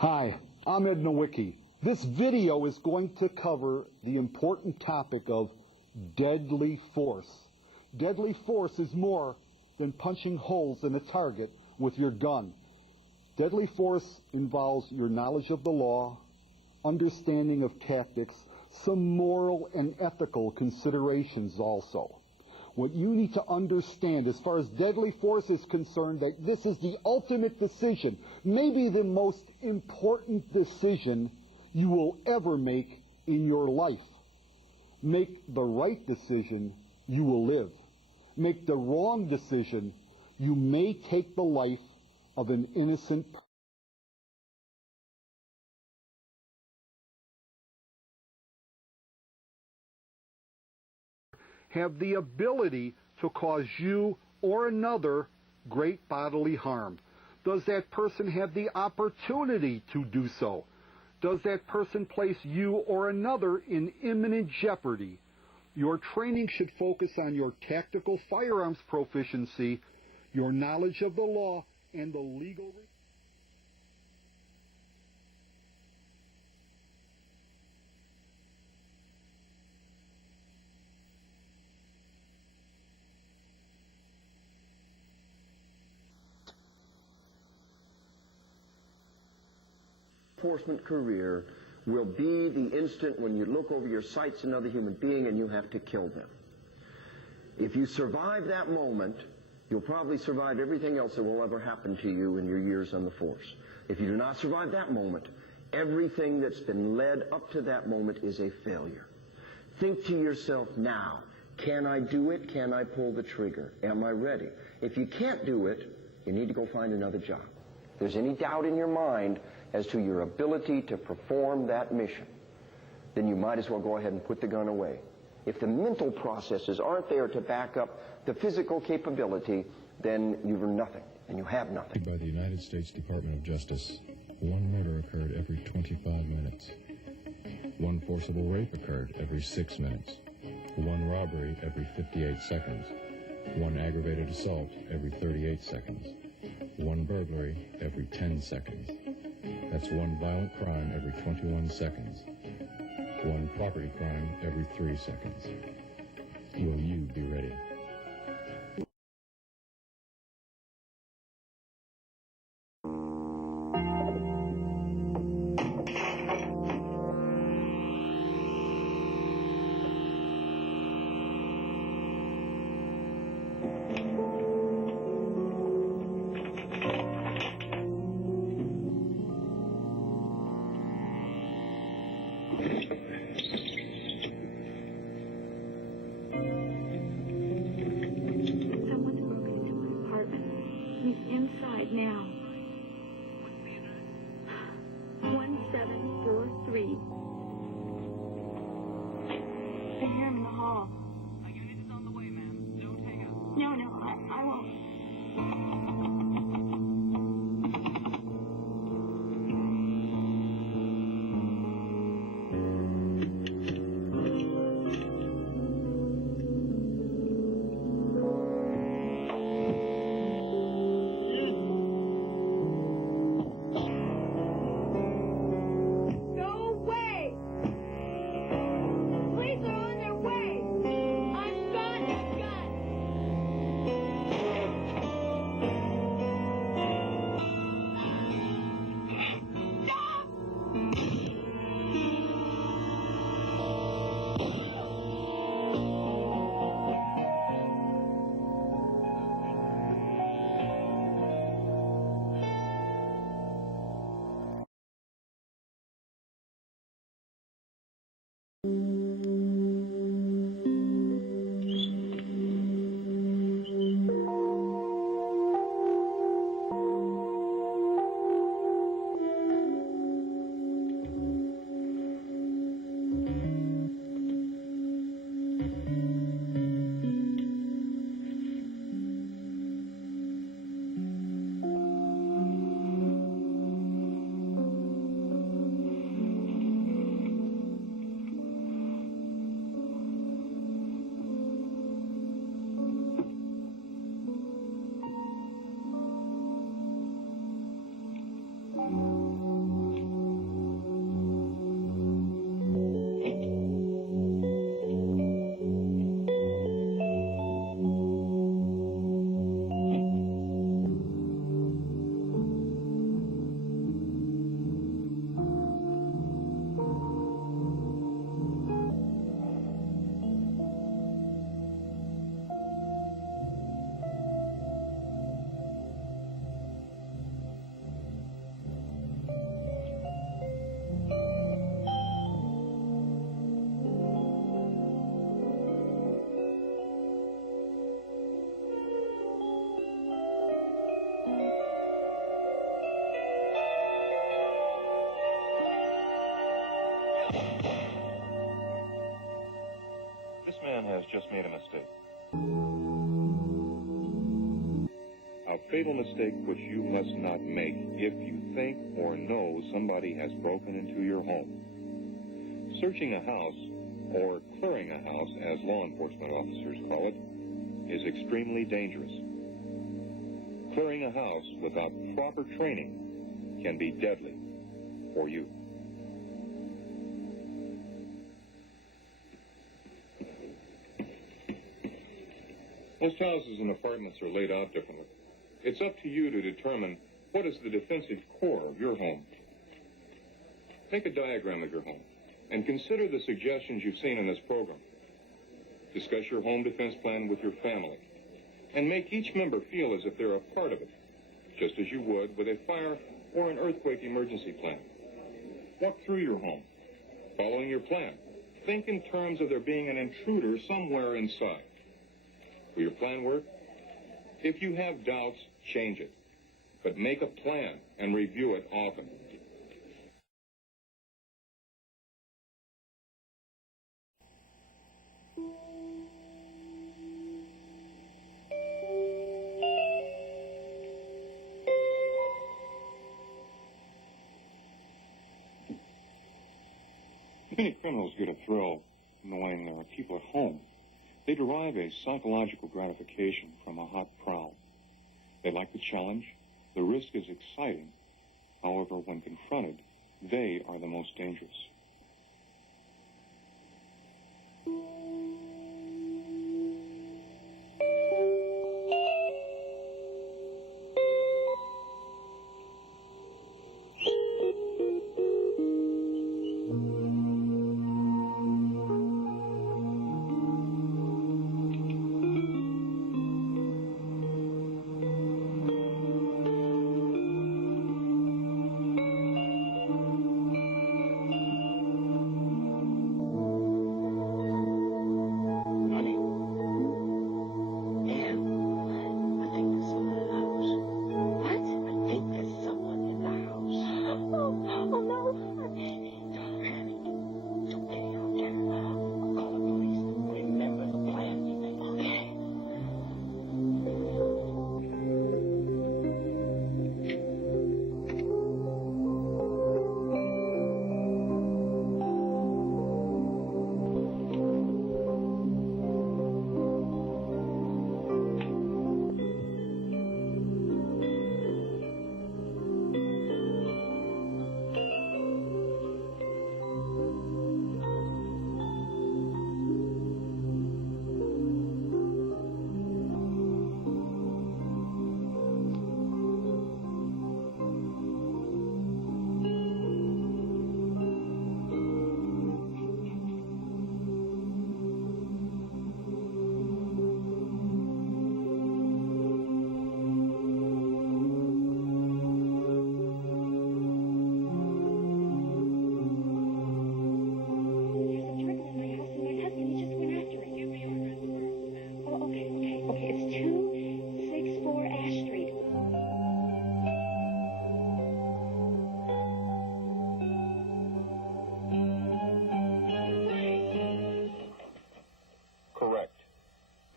Hi, I'm Ed Nowicki. This video is going to cover the important topic of deadly force. Deadly force is more than punching holes in a target with your gun. Deadly force involves your knowledge of the law, understanding of tactics, some moral and ethical considerations also. What you need to understand as far as deadly force is concerned, that this is the ultimate decision, maybe the most important decision you will ever make in your life. Make the right decision, you will live. Make the wrong decision, you may take the life of an innocent person. Have the ability to cause you or another great bodily harm? Does that person have the opportunity to do so? Does that person place you or another in imminent jeopardy? Your training should focus on your tactical firearms proficiency, your knowledge of the law, and the legal... Enforcement career will be the instant when you look over your sights another human being and you have to kill them. If you survive that moment, you'll probably survive everything else that will ever happen to you in your years on the force. If you do not survive that moment, everything that's been led up to that moment is a failure. Think to yourself now, can I do it? Can I pull the trigger? Am I ready? If you can't do it, you need to go find another job. If there's any doubt in your mind as to your ability to perform that mission, then you might as well go ahead and put the gun away. If the mental processes aren't there to back up the physical capability, then you've nothing, and you have nothing. By the United States Department of Justice, one murder occurred every 25 minutes. One forcible rape occurred every 6 minutes. One robbery every 58 seconds. One aggravated assault every 38 seconds. One burglary every 10 seconds. That's one violent crime every 21 seconds. One property crime every 3 seconds. Will you be ready? Inside now. 1743. I hear him in the hall. A unit is on the way, ma'am. Don't hang up. No, I won't. Go away! Police are on their way! just made a mistake. A fatal mistake which you must not make if you think or know somebody has broken into your home. Searching a house, or clearing a house as law enforcement officers call it, is extremely dangerous. Clearing a house without proper training can be deadly for you. Most houses and apartments are laid out differently. It's up to you to determine what is the defensive core of your home. Make a diagram of your home and consider the suggestions you've seen in this program. Discuss your home defense plan with your family and make each member feel as if they're a part of it, just as you would with a fire or an earthquake emergency plan. Walk through your home. Following your plan, think in terms of there being an intruder somewhere inside. Will your plan work? If you have doubts, change it. But make a plan and review it often. Many criminals get a thrill knowing there are people at home. They derive a psychological gratification from a hot prowl. They like the challenge. The risk is exciting. However, when confronted, they are the most dangerous.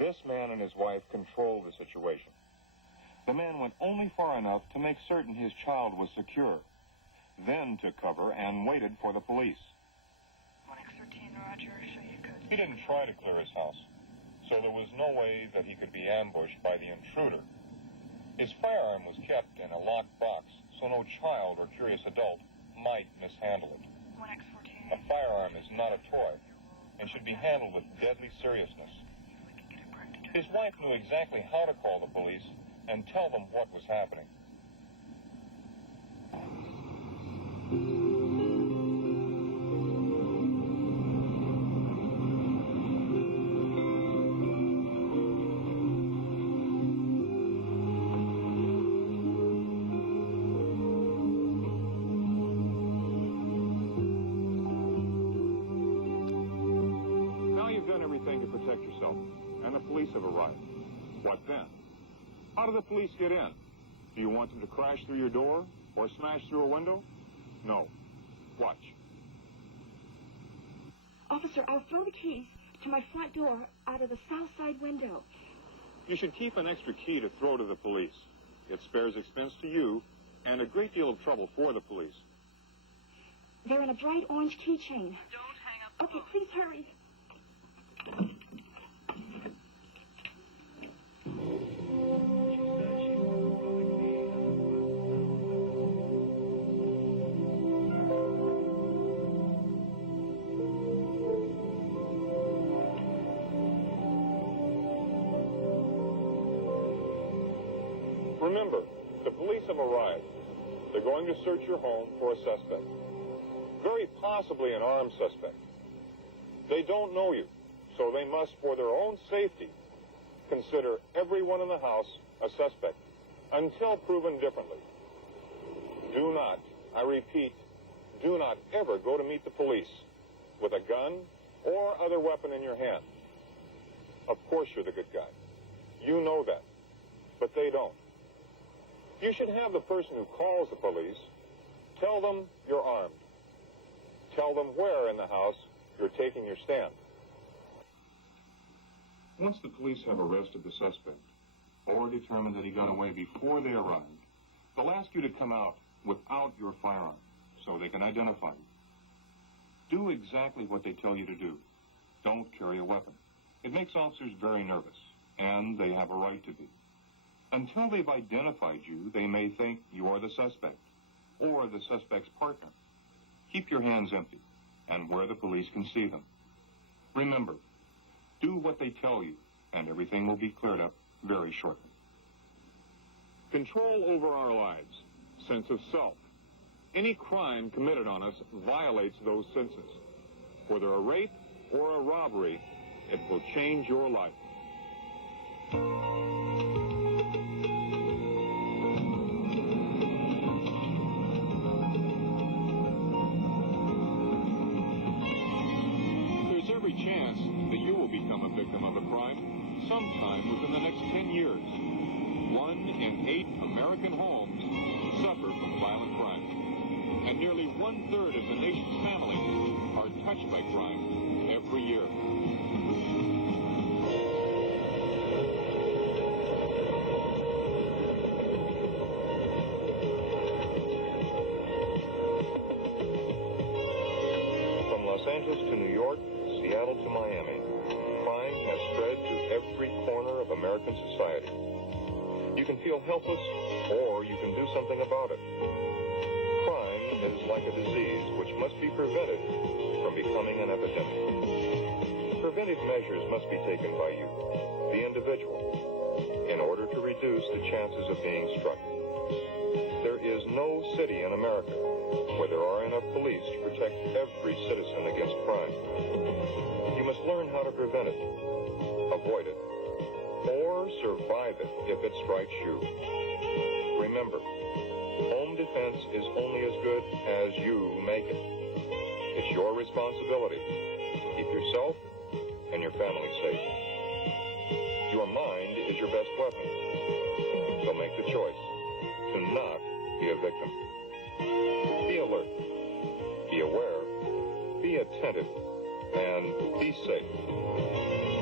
This man and his wife controlled the situation. The man went only far enough to make certain his child was secure, then took cover and waited for the police. 1X13, Roger, so you could... He didn't try to clear his house, so there was no way that he could be ambushed by the intruder. His firearm was kept in a locked box, so no child or curious adult might mishandle it. 1X14. A firearm is not a toy and should be handled with deadly seriousness. His wife knew exactly how to call the police and tell them what was happening. Now you've done everything to protect yourself, and the police have arrived. What then? How do the police get in? Do you want them to crash through your door or smash through a window? No. Watch. Officer, I'll throw the keys, to my front door out of the south side window. You should keep an extra key to throw to the police. It spares expense to you and a great deal of trouble for the police. They're in a bright orange keychain. Don't hang up the Okay, phone. please hurry. Remember, the police have arrived. They're going to search your home for a suspect. Very possibly an armed suspect. They don't know you, so they must, for their own safety, consider everyone in the house a suspect until proven differently. Do not, I repeat, do not ever go to meet the police with a gun or other weapon in your hand. Of course you're the good guy. You know that, but they don't. You should have the person who calls the police tell them you're armed. Tell them where in the house you're taking your stand. Once the police have arrested the suspect or determined that he got away before they arrived, they'll ask you to come out without your firearm so they can identify you. Do exactly what they tell you to do. Don't carry a weapon. It makes officers very nervous, and they have a right to be. Until they've identified you, they may think you are the suspect or the suspect's partner. Keep your hands empty and where the police can see them. Remember, do what they tell you, and everything will be cleared up very shortly. Control over our lives, sense of self. Any crime committed on us violates those senses. Whether a rape or a robbery, it will change your life. There's every chance that you will become a victim of a crime sometime within the next 10 years. 1 in 8 American homes suffer from violent crime. And nearly 1/3 of the nation's families are touched by crime every year. From Los Angeles to New York, Seattle to Miami, crime has spread to every corner of American society. You can feel helpless, or you can do something about it. Crime is like a disease which must be prevented from becoming an epidemic. Preventive measures must be taken by you, the individual, in order to reduce the chances of being struck. There is no city in America where there are enough police to protect every citizen against crime. You must learn how to prevent it, avoid it, or survive it if it strikes you. Remember, home defense is only as good as you make it. It's your responsibility to keep yourself and your family safe. Your mind is your best weapon. So make the choice to not be a victim. Be alert, be aware, be attentive, and be safe.